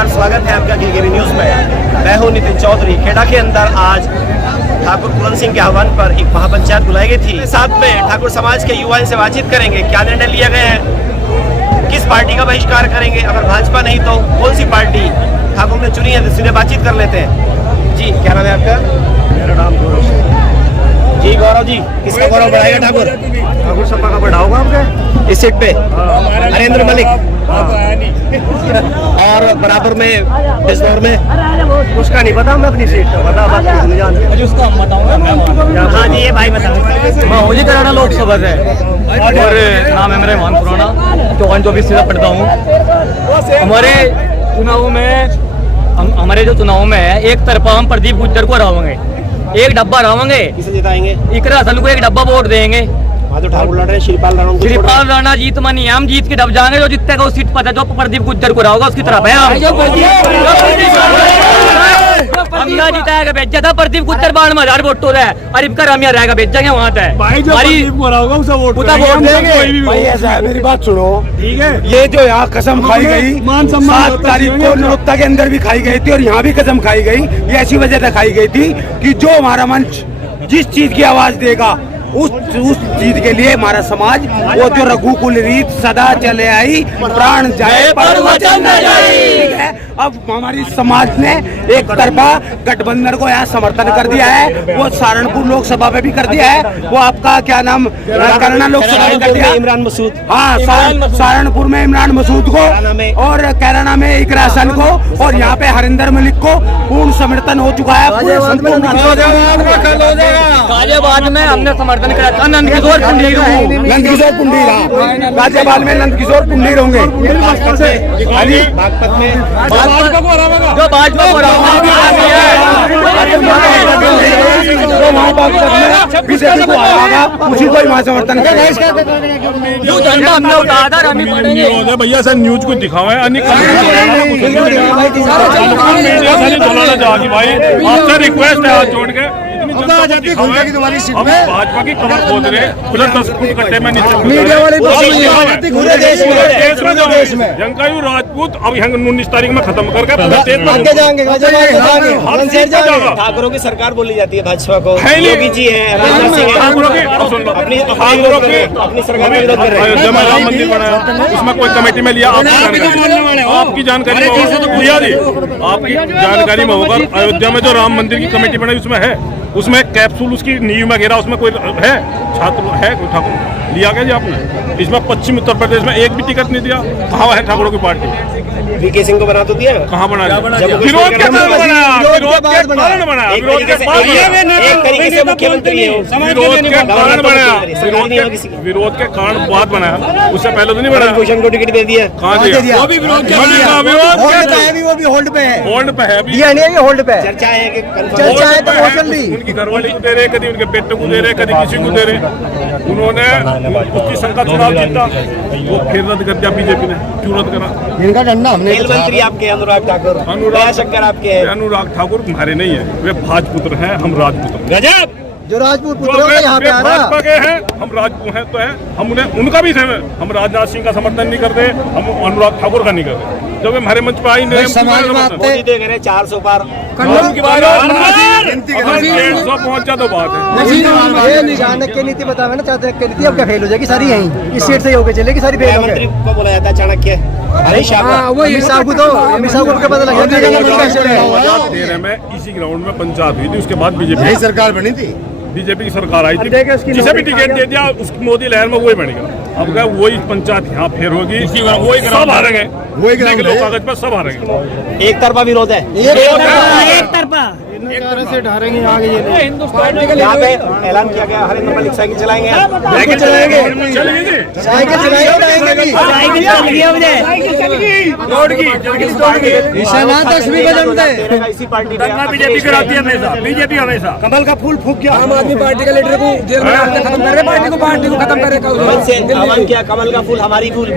नमस्कार, स्वागत है आपका गिलगिरी न्यूज़ में। मैं हूं नितिन चौधरी। खेड़ा के अंदर आज ठाकुर पूरन सिंह के आह्वान पर एक महापंचायत बुलाई गई थी। साथ में ठाकुर समाज के युवा से बातचीत करेंगे, क्या निर्णय लिया गया है, किस पार्टी का बहिष्कार करेंगे, अगर भाजपा नहीं तो कौन सी पार्टी ठाकुर ने चुनी है, तो सीधे बातचीत कर लेते हैं। जी, क्या नाम है आपका? मेरा नाम गौरव जी। गौरव जी, किसका गौरव बढ़ाएगा ठाकुर? ठाकुर सपा का बढ़ाओगा आपके इस सीट पे नरेंद्र मलिक और बराबर में बिजनौर में उसका नहीं पता, मैं अपनी सीट का बता उसका हम बताऊंगा। हाँ जी, ये भाई बताओ। मैं होली कराना लोकसभा से और नाम है मेरा मान पुराना, 24 से पढ़ता हूँ। हमारे जो चुनाव में है, एक तरफा हम प्रदीप गुज्जर को हरावेंगे, एक डब्बा हरावेंगे। किसे जिताएंगे? इकरा हसन को एक डब्बा वोट देंगे। वहाँ तो ठाकुर लड़ रहे हैं, श्रीपाल राणा जीत मानी, हम जीत के डब जाएंगे। जो जीतेगा उस सीट पर जो प्रदीप गुज्जर को रहोगा उसकी तरफ है। हम ना जिताएगा भेजा था प्रदीप गुज्जर 92,000 वोट तो है, और इनका रामिया रहेगा भेजेंगे वहाँ तक। मेरी बात सुनो, ठीक है। ये जो यहाँ कसम खाई गई 7 तारीख को नरोत्ता के अंदर भी खाई गई थी और यहाँ भी कसम खाई गई, ये ऐसी वजह से खाई गई थी कि जो हमारा मंच जिस चीज की आवाज देगा उस चीज के लिए हमारा समाज, वो जो रघुकुल रीत सदा चले आई, प्राण जाए पर वचन न जाए। ठीक है, अब हमारी समाज ने एक तरफा गठबंधन को यहाँ समर्थन कर दिया है। वो सहारनपुर लोकसभा में भी कर दिया है, वो आपका क्या नाम करना लोकसभा में कर दिया, इमरान मसूद। हाँ, सहारनपुर में इमरान मसूद को और कैराना में इकरा हसन को, और यहाँ पे हरिंदर मलिक को पूर्ण समर्थन हो चुका है। गाजियाबाद में हमने समर्थन करा था नंदकिशोर पुंडीर, गाजियाबाद में नंदकिशोर पुंडीर होंगे। बागपत में जो भाजपा बीजेपी को हराएगा, उसी को ही वहाँ समर्थन करेगा। हमने उठाया था, हम ही पढ़ेंगे। भैया सर न्यूज को दिखावा है, भाई आपसे रिक्वेस्ट है, हाथ जोड़ के भाजपा की कमर खोद रहे, प्लस 10 फुट कट्टे में नीचे जंकायु राजपूत अब 19 तारीख में खत्म करके ठाकुरों की सरकार बोली जाती है भाजपा को। योगी जी है, राजनाथ सिंह है, अपनी सरकार में विरोध कर रहे हैं। अयोध्या में राम मंदिर बनाया, उसमें कोई कमेटी में लिया, आपकी जानकारी में आपकी जानकारी में होगा, अयोध्या में जो राम मंदिर की कमेटी बनाई उसमें है, उसमें कैप्सूल उसकी नींव में गिरा, उसमें कोई है छात्र है कोई ठाकुर लिया गया जी आपने? इसमें पश्चिम उत्तर प्रदेश में एक भी टिकट नहीं दिया। कहाँ है ठाकुरों की पार्टी? वीके सिंह को बना तो दिया, कहाँ बना? विरोध विरोध के कारण बना, एक तरीके से मुख्यमंत्री है, विरोध के कारण बाद बनाया, उससे पहले तो नहीं बना। भूषण को टिकट दे दिया, कहाँ दिया? वो भी विरोध के वो भी होल्ड पे है, होल्ड पे है, दिया नहीं है, होल्ड पे है। चर्चा है कि चर्चा है तो बहुत जल्दी उनकी घरवाली को दे रहे, कभी उनके बेटे को दे रहे, कभी किसी को दे रहे। उन्होंने उसकी संघ चुनाव जीता, वो फिर रद्द कर दिया बीजेपी ने। क्यों रद्द करा? इनका डंडा हमने। खेल मंत्री आपके अनुराग ठाकुर, अनुराग शंकर आपके हैं। अनुराग ठाकुर हमारे नहीं है, वे भाजपुत्र हैं, हम राजपुत्र। गजब, जो राजपूत पुत्रों का यहाँ पे आ रहा भाजपा के हैं, हम राजपूत हैं तो है, हम उन्हें उनका भी थे। हम राजनाथ सिंह का समर्थन नहीं करते, हम अनुराग ठाकुर का नहीं करते। जब हमारे मंच पर आई नहीं, मोदी दे रहे 400 पार, 150 पहुंचा तो बात है। चाणक्य नीति बतावे ना, चाणक्य नीति अब क्या फेल हो जाएगी सारी, यहीं इस सीट से होकर चलेगी सारी फेल। मंत्री को बोला जाता है चाणक्य, अमित शाह को तो अमित शाह को पता लग गया। 2013 में इसी ग्राउंड में पंचायत हुई थी, उसके बाद बीजेपी सरकार बनी थी, बीजेपी की सरकार आई थी, जिसे भी टिकट दे दिया उस मोदी लहर में वही बनेगा। अब क्या वही पंचायत यहाँ फेर होगी, वही सब हारेंगे, वही कागज पर सब हारेंगे। एक तरफा विरोध है, एक तरफा एक तरह से ढारेंगे आगे। ये हिंदुस्तान यहाँ पे ऐलान किया गया हरिंद्र मलिक साइकिल चलाएंगे, साइकिल चलाएंगे, साइकिल चलाएंगे। इसी पार्टी बीजेपी कराती है हमेशा, बीजेपी हमेशा कमल का फूल फूक गया, आम आदमी पार्टी के लीडर को जेल में डालकर खत्म कर रहे, पार्टी को खत्म करे। आह्वान किया, कमल का फूल हमारी फूल,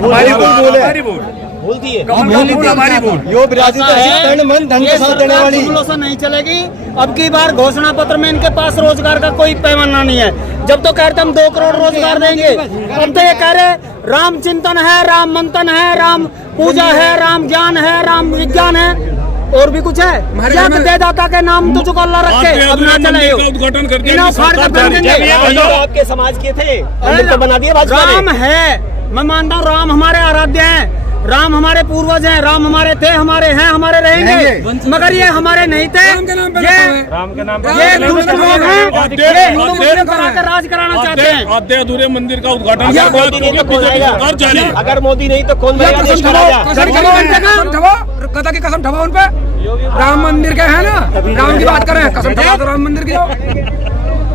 भूल दिए यो विरासत है, तन मन धन के साथ देने वाली से नहीं चलेगी। अब की बार घोषणा पत्र में इनके पास रोजगार का कोई पैमाना नहीं है। जब तो कह रहे हम 2 करोड़ रोजगार देंगे, अब तो ये कह रहे राम चिंतन है, राम मंथन है, राम पूजा है, राम ज्ञान है, राम विज्ञान है, और भी कुछ है। जग दे दाता के नाम तो अल्लाह रखे। अब ना चले उद्घाटन कर दिया, आपके समाज के थे, मंदिर तो बना दिया भाजपा ने। राम है, मैं मानता हूँ राम हमारे आराध्य हैं, राम हमारे पूर्वज हैं, राम हमारे थे, हमारे हैं, हमारे रहेंगे, मगर ये हमारे नहीं थे। ये दुष्ट लोग हैं, ये हिंदू मुस्लिम करा कर राज कराना चाहते हैं। आधे अधूरे मंदिर का उद्घाटन अगर मोदी नहीं तो कौन बनेगा देश का राजा? कथा की कसम ठवा उन पे। राम मंदिर के है ना, राम की बात करें, कसम ठवा तो राम मंदिर की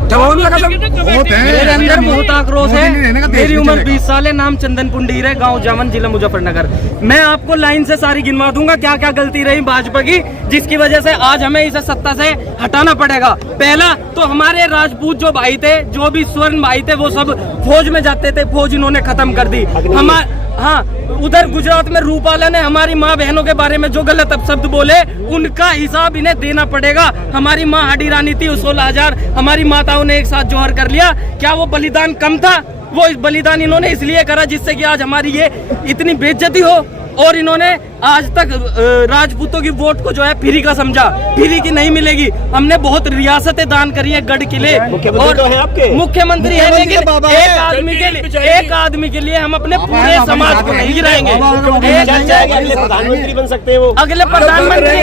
मेरे अंदर बहुत आक्रोश है। मेरी उम्र 20 साल है, नाम चंदन पुंडीर है, गांव जामन, जिला मुजफ्फरनगर। मैं आपको लाइन से सारी गिनवा दूंगा क्या क्या गलती रही भाजपा की, जिसकी वजह से आज हमें इसे सत्ता से हटाना पड़ेगा। पहला तो हमारे राजपूत जो भाई थे, जो भी स्वर्ण भाई थे, वो सब फौज में जाते थे, फौज इन्होंने खत्म कर दी। हाँ, उधर गुजरात में रूपाला ने हमारी माँ बहनों के बारे में जो गलत अपशब्द बोले, उनका हिसाब इन्हें देना पड़ेगा। हमारी माँ हाडी रानी थी, 16,000 हमारी माताओं ने एक साथ जोहर कर लिया। क्या वो बलिदान कम था? वो इस बलिदान इन्होंने इसलिए करा जिससे कि आज हमारी ये इतनी बेइज्जती हो। और इन्होंने आज तक राजपूतों की वोट को जो है फ्री का समझा, फ्री की नहीं मिलेगी। हमने बहुत रियासतें दान करी है, गढ़ किले, और तो है आपके मुख्यमंत्री है, लेकिन एक आदमी के लिए हम अपने पूरे समाज को नहीं गिराएंगे। अगले प्रधानमंत्री बन सकते हैं वो। अगले प्रधानमंत्री,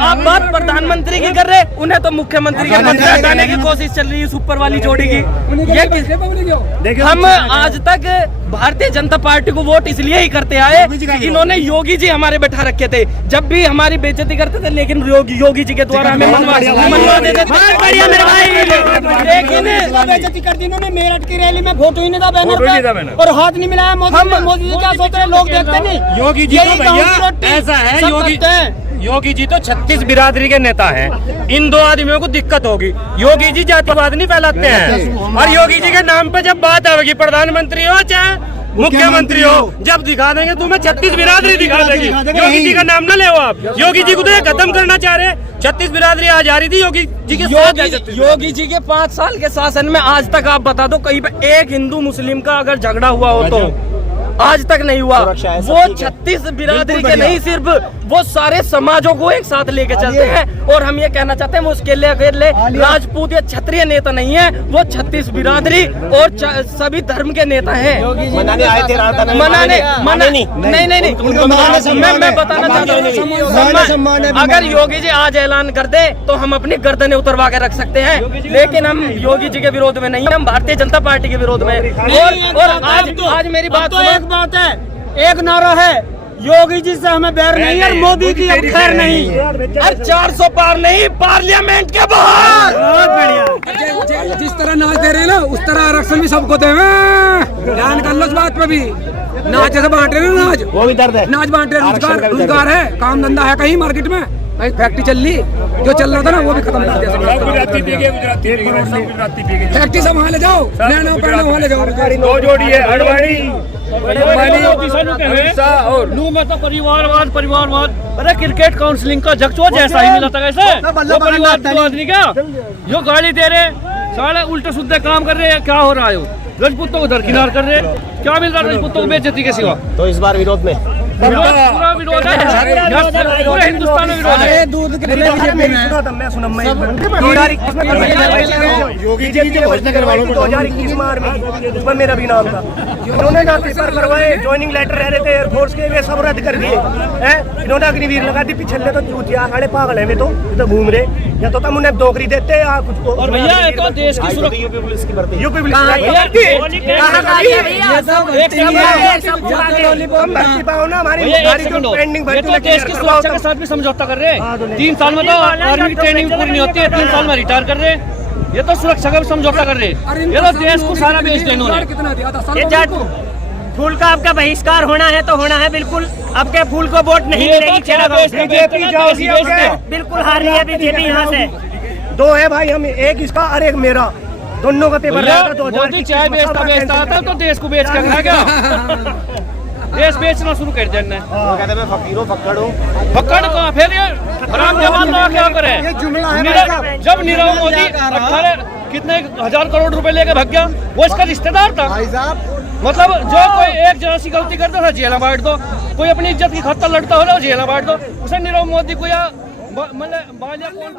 आप बात प्रधानमंत्री की कर रहे, उन्हें तो मुख्यमंत्री के पद से हटाने की कोशिश चल रही है, ऊपर वाली जोड़ी की। हम आज तक भारतीय जनता पार्टी को वोट इसलिए ही करते आए, इन्होंने योगी जी हमारे बैठा रखे थे, जब भी हमारी बेइज्जती करते थे, लेकिन योगी जी के द्वारा हमें मनवा देते थे। लेकिन बेइज्जती कर दी इन्होंने। मेरठ की रैली में फोटो ही नहीं था बैनर पे, और हाथ नहीं मिलाया मोदी जी। क्या सोच रहे लोग? देखते नहीं योगी जी तो भैया ऐसा है, योगी जी तो 36 बिरादरी के नेता हैं। इन दो आदमियों को दिक्कत होगी। योगी जी जातिवाद नहीं फैलाते हैं, और योगी जी के नाम पे जब बात आएगी, प्रधानमंत्री हो चाहे मुख्यमंत्री हो, जब दिखा देंगे तुम्हें 36 बिरादरी दिखा देगी। योगी जी का नाम ना ले आप। योगी जी को तो ये खत्म करना चाह रहे हैं। 36 बिरादरी आज आ रही थी योगी जी के साथ। योगी जी के 5 साल के शासन में आज तक आप बता दो कहीं पे एक हिंदू मुस्लिम का अगर झगड़ा हुआ हो तो आज तक नहीं हुआ। वो 36 बिरादरी के नहीं, सिर्फ वो सारे समाजों को एक साथ लेके चलते हैं। और हम ये कहना चाहते हैं, वो उसके लिए राजपूत या क्षत्रिय नेता नहीं है, वो 36 बिरादरी और सभी धर्म के नेता हैं। मनाने आए थे, नहीं, मैं बताना चाहता हूँ, अगर योगी जी आज ऐलान कर दे तो हम अपनी गर्दनें उतरवा के रख सकते हैं, लेकिन हम योगी जी के विरोध में नहीं, हम भारतीय जनता पार्टी के विरोध में। और आज मेरी बात है, एक नारा है, योगी जी से हमें बैर नहीं है, मोदी की अब खैर नहीं। और 400 पार नहीं, पार्लियामेंट के बाहर। बहुत बढ़िया। जिस तरह नाच दे रहे हैं ना, उस तरह आरक्षण भी सबको दे। ध्यान कर लो इस बात पे भी। नाच जैसे बांट रहे ना, नाच वो भी दर्द है। नाच बांट रहे, रोजगार है, काम धंधा है कहीं मार्केट में, कहीं फैक्ट्री चल रही, जो चल रहा था ना वो भी खत्म कर दिया। फैक्ट्री सब वहाँ ले जाओ, नैना पैना वहाँ ले जाओ। दो जोड़ी है, अडवाणी परिवारवाद। अरे क्रिकेट काउंसलिंग का जगचो जैसा ही मिला था कैसे? क्या यो गाली दे रहे, सारे उल्टे सीधे काम कर रहे हैं। क्या हो रहा है? राजपूतों को दरकिनार कर रहे हैं। क्या मिल रहा है राजपूतों को बेइज्जती के सिवा? तो इस बार विरोध में पूरा विरोध है, पूरे हिंदुस्तान में विरोध है। योगी जी की घोषणा करवा लो 2021 में आर्मी की, उसमें मेरा भी नाम था। इन्होंने ना पेपर करवाए, ज्वाइनिंग लेटर रह रहे थे एयरफोर्स के, वे सब रद्द कर दिए हैं। इन्होंने अग्निवीर लगा दी। पिछले तो चूतिया साढ़े पागल है, वे तो घूम रहे, या तो तुम उन्हें नौकरी देते या कुछ। और भैया ये तो देश की सुरक्षा, यूपी पुलिस की भर्ती, यूपी पुलिस देश की सुरक्षा के साथ भी समझौता कर रहे हैं। 3 साल में तो आर्मी की ट्रेनिंग पूरी नहीं होती है, 3 साल में रिटायर कर रहे हैं। ये तो सुरक्षा का भी समझौता कर रहे हैं। ये तो देश को सारा बेच देना है। फूल का आपका बहिष्कार होना है तो होना है, बिल्कुल। आपके फूल को वोट नहीं मिलेगी। बिल्कुल हार रही है बीजेपी यहाँ से। 2 है भाई, हम एक इसका और एक मेरा, दोनों का पेपर रहेगा। 2000 चाय बेचता आता तो देश को बेच कर क्या देश बेचना शुरू कर देना। कहते मैं फकीरों फक्कड़ हूँ। फक्कड़ कहाँ? फिर ये हराम जवान लोग क्या करे? जब नीरव मोदी 18 कितने 1000 करोड़ रुपए लेके भाग गया, वो इसका रिश्तेदार था। मतलब जो कोई एक जरा सी गलती करता था जेल में बैठ दो। कोई अपनी इज्जत की खातिर लड़ता हो ना जेल में बैठ दो, उसे नीरव मोदी को या मतलब बालिया कौन